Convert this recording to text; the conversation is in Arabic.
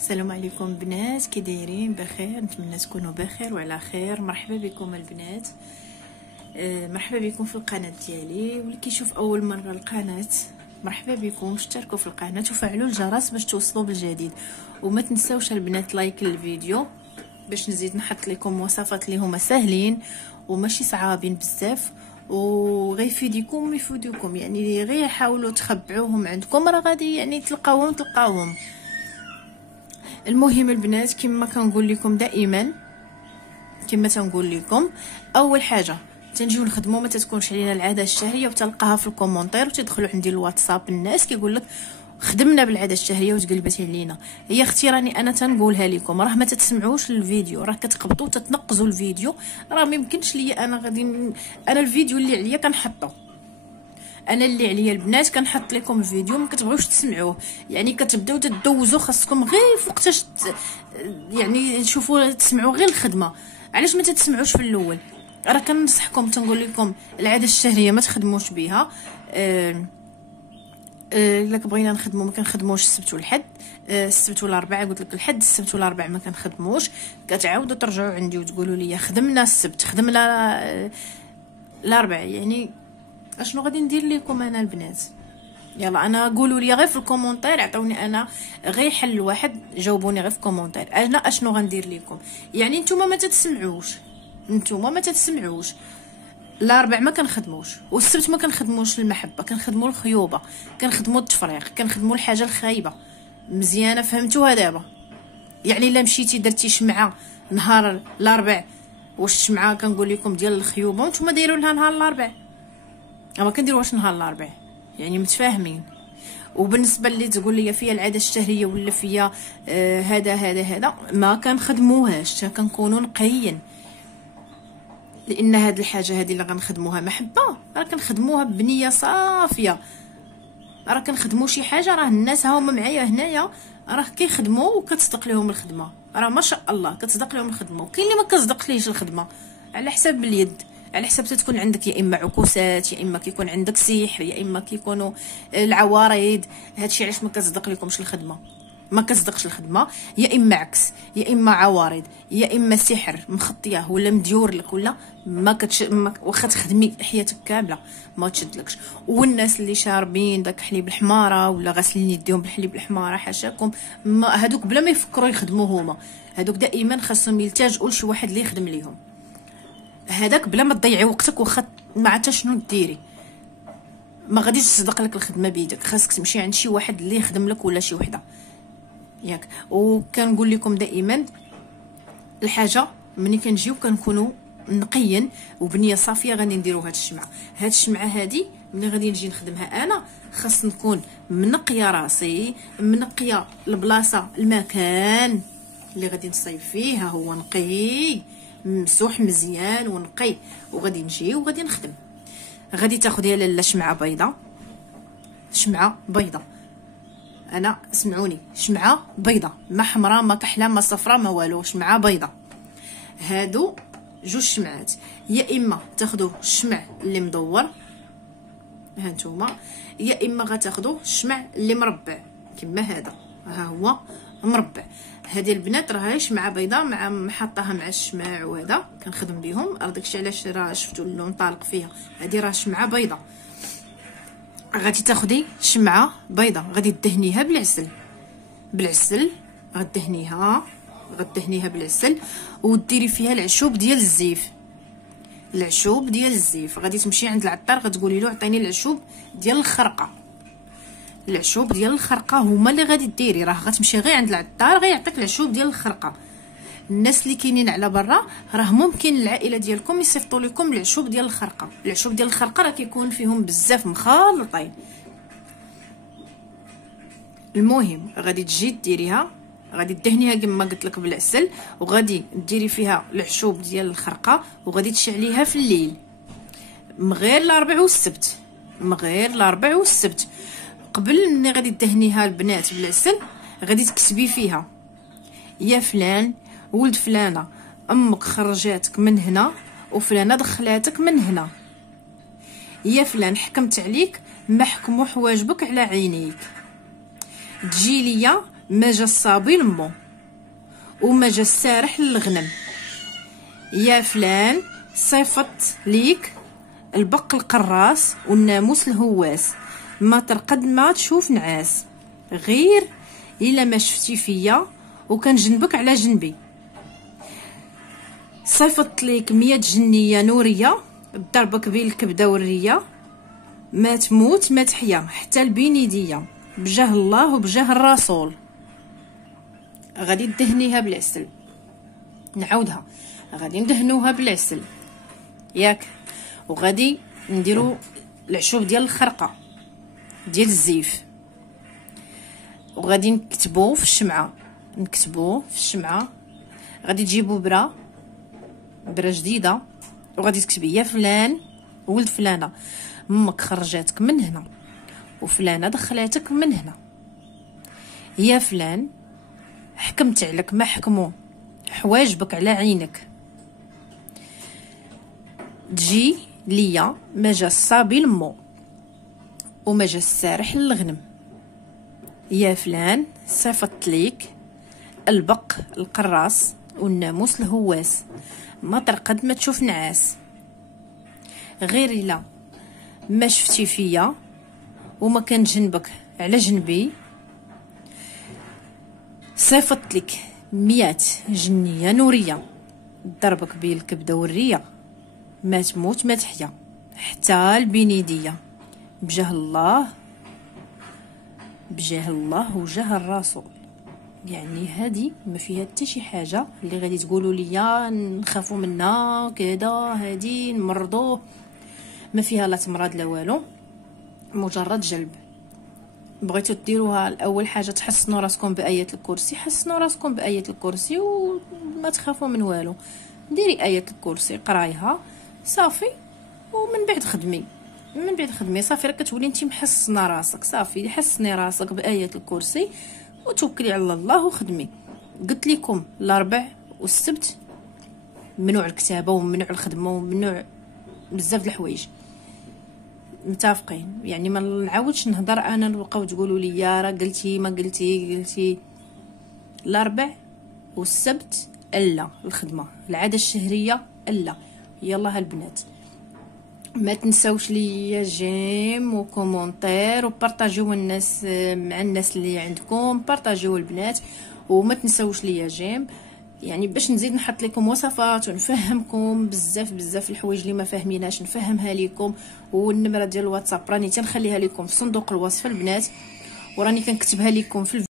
السلام عليكم بنات، كي دايرين؟ بخير؟ نتمنى تكونوا بخير وعلى خير. مرحبا بكم البنات، مرحبا بكم في القناه ديالي. واللي كيشوف اول مره القناه مرحبا بكم، اشتركوا في القناه وفعلوا الجرس باش توصلوا بالجديد. وما تنساوش البنات لايك للفيديو باش نزيد نحط لكم وصفات اللي هما ساهلين وماشي صعابين بزاف، وغيفيديكم ويفيدوكم. يعني غير حاولوا تخبعوهم عندكم، راه غادي يعني تلقاوهم. المهم البنات، كما كنقول لكم دائما، كما تنقول لكم، اول حاجه تنجيو نخدموا ما تتكونش علينا العاده الشهريه، وتلقاها في الكومونتير وتدخلوا عندي الواتساب الناس كيقول لك خدمنا بالعاده الشهريه وتقلبت علينا. هي اختي راني انا تنقولها لكم، راه ما تتسمعوش الفيديو، راه كتقبطوا تتنقزوا الفيديو. راه ما يمكنش ليا انا انا الفيديو اللي عليا كنحطو، انا اللي عليا البنات كنحط لكم الفيديو، ما كتبغيوش تسمعوه. يعني كتبداو تدوزوا، خاصكم غير فوقتاش يعني تشوفوا تسمعوا غير الخدمه. علاش ما تتسمعوش في الاول؟ راه كننصحكم تنقول لكم العاده الشهريه ما تخدموش بها. الا بغينا نخدموا ما كنخدموش السبت والحد، السبت والاربعاء قلت لك، الحد السبت والاربعاء ما كنخدموش. كتعاودوا ترجعوا عندي وتقولوا لي خدمنا السبت، خدمنا الاربعاء. يعني اشنو غادي ندير لكم انا البنات؟ يلا انا قولوا لي غير في الكومونتير، عطوني انا غير حل واحد، جاوبوني غير في الكومونتير انا اشنو غندير لكم. يعني نتوما ما تتسمعوش، الاربع ما كنخدموش، والسبت ما كنخدموش المحبه، كنخدموا الخيوبه، كنخدموا التفريق، كنخدموا الحاجه الخايبه. مزيانه فهمتوها دابا؟ يعني الا مشيتي درتي شمعه نهار الاربع، واش الشمعه كنقول لكم ديال الخيوبه وانتم دايروا لها نهار الاربع، ما كنديروش نهار الاربع. يعني متفاهمين؟ وبالنسبه اللي تقول لي فيا العاده الشهريه ولا فيا هذا ما كنخدموهاش، كنكونوا نقيين. لان هاد الحاجه هذه اللي غنخدموها محبه، راه كنخدموها بنيه صافيه، راه كنخدموا شي حاجه، راه الناس هاهما معايا هنايا راه كيخدموا وكتصدق لهم الخدمه، راه ما شاء الله كتصدق لهم الخدمه. وكاين اللي ما كتصدق ليش الخدمه على حساب اليد، على حساب تكون عندك يا اما عكوسات، يا اما كيكون عندك سحر، يا اما كيكونوا العوارض. هادشي علاش ما كتصدق لكمش الخدمه، ما كتصدقش الخدمه. يا اما عكس، يا اما عوارض، يا اما سحر مخطيه ولا مديور لك، ولا واخا تخدمي حياتك كامله ما تشدلكش. والناس اللي شاربين داك حليب الحماره ولا غاسلين يديهم بالحليب الحماره، حاشاكم، هادوك بلا ما يفكروا يخدموا هما، هادوك دائما خاصهم يلتجئوا لشي واحد اللي يخدم ليهم. هذاك بلا ما تضيعي وقتك، واخا ما عرفت شنو ديري ما غاديش تصدق لك الخدمه بيدك، خاصك تمشي عند شي واحد اللي يخدم لك ولا شي وحده ياك. وكنقول لكم دائما الحاجه ملي كنجيو كنكونوا نقيين وبنيه صافيه غادي نديروا هاد الشمعه هذه ملي غادي نجي نخدمها انا، خاص نكون منقيه راسي، منقيه البلاصه، المكان اللي غادي نصايب فيه هو نقي ممسوح مزيان ونقي، وغادي نجي وغادي نخدم. غادي تاخدي لاله شمعه بيضه، انا سمعوني، شمعه بيضه، ما حمراء ما كحله ما صفراء ما والو، شمعه بيضه. هادو جوج شمعات، يا اما تاخدوا الشمع اللي مدور هانتوما، يا اما غتاخدوا الشمع اللي مربع كما هذا، ها هو مربع. هذه البنات راه شمعه بيضاء مع محطاها مع الشماع، وهذا كنخدم بهم، راه داكشي علاش راه شفتوا اللون طالق فيها. هذه راه شمعه بيضاء، غادي تاخدي شمعه بيضاء غادي تدهنيها بالعسل، غدهنيها بالعسل، وديري فيها العشوب ديال الزيف. غادي تمشي عند العطار غتقولي له عطيني العشوب ديال الخرقه، هما اللي غادي ديري. راه غتمشي غير عند العطار غيعطيك العشوب ديال الخرقه. الناس اللي كاينين على برا راه ممكن العائله ديالكم يصيفطوا لكم العشوب ديال الخرقه، راه كيكون فيهم بزاف مخالطين. المهم غادي تجي ديريها، غادي تدهنيها كما قلت لك بالعسل، وغادي ديري فيها العشوب ديال الخرقه، وغادي تشعليها في الليل مغير الاربع والسبت. قبل ملي غادي تدهنيها البنات بالعسل، غادي تكتبي فيها يا فلان ولد فلانه، امك خرجاتك من هنا وفلانه دخلاتك من هنا، يا فلان حكمت عليك ما حكموا حواجبك على عينيك، تجي ليا ما جا الصابي لمو وما جا السارح للغنم. يا فلان صيفط ليك البق القراص والناموس الهواس، ما ترقد ما تشوف نعاس، غير الا ما شفتي فيا وكان جنبك على جنبي. صيفط ليك 100 جنيه نوريه ضربك بين الكبده والريه، ما تموت ما تحيا حتى لبين يديا، بجاه الله وبجاه الرسول. غادي دهنيها بالعسل. نعاودها، غادي ندهنوها بالعسل ياك، وغادي نديرو العشوب ديال الخرقه ديال الزيف، وغادي نكتبوه في الشمعه. نكتبوه في الشمعه. غادي تجيبوا بره جديده وغادي تكتبي: يا فلان ولد فلانه، امك خرجاتك من هنا وفلانه دخلاتك من هنا. يا فلان حكمت عليك ما حكموا حواجبك على عينك. تجي ليا ما جا الصابي لمو وما جا السارح للغنم. يا فلان صيفط ليك البق القراص والناموس الهواس، ما ترقد ما تشوف نعاس، غير الا ما شفتي فيا وما كان جنبك على جنبي. صيفط لك 100 جنيه نوريه ضربك بين الكبده والريه، ما تموت ما تحيا حتى لبين يديا، بجاه الله وجاه الرسول. يعني هذه ما فيها حتى شي حاجه اللي غادي تقولوا لي نخافوا منها كذا، هذه نمرضوه، ما فيها لا تمرض لا والو، مجرد جلب. بغيتو ديروها اول حاجه تحسنوا راسكم بايه الكرسي، حسنوا راسكم بايه الكرسي وما تخافوا من والو. ديري ايه الكرسي قرايها صافي، ومن بعد خدمي صافي، راك كتولي انت محسنه راسك. صافي حسني راسك بايه الكرسي وتوكلي على الله وخدمي. قلت لكم الاربع والسبت ممنوع الكتابه وممنوع الخدمه وممنوع بزاف د الحوايج، متفقين؟ يعني ما نعاودش نهضر انا نبقاو تقولوا لي راه قلتي ما قلتي. الاربع والسبت الا الخدمه، العاده الشهريه الا. يلا هالبنات ما تنساوش لي جيم وكومونتير وبارطاجيو الناس مع الناس اللي عندكم، بارطاجيو البنات، وما تنساوش لي جيم، يعني باش نزيد نحط لكم وصفات ونفهمكم بزاف الحوايج اللي ما فاهميناش نفهمها لكم. والنمره ديال الواتساب راني تنخليها لكم في صندوق الوصف البنات، وراني كنكتبها لكم في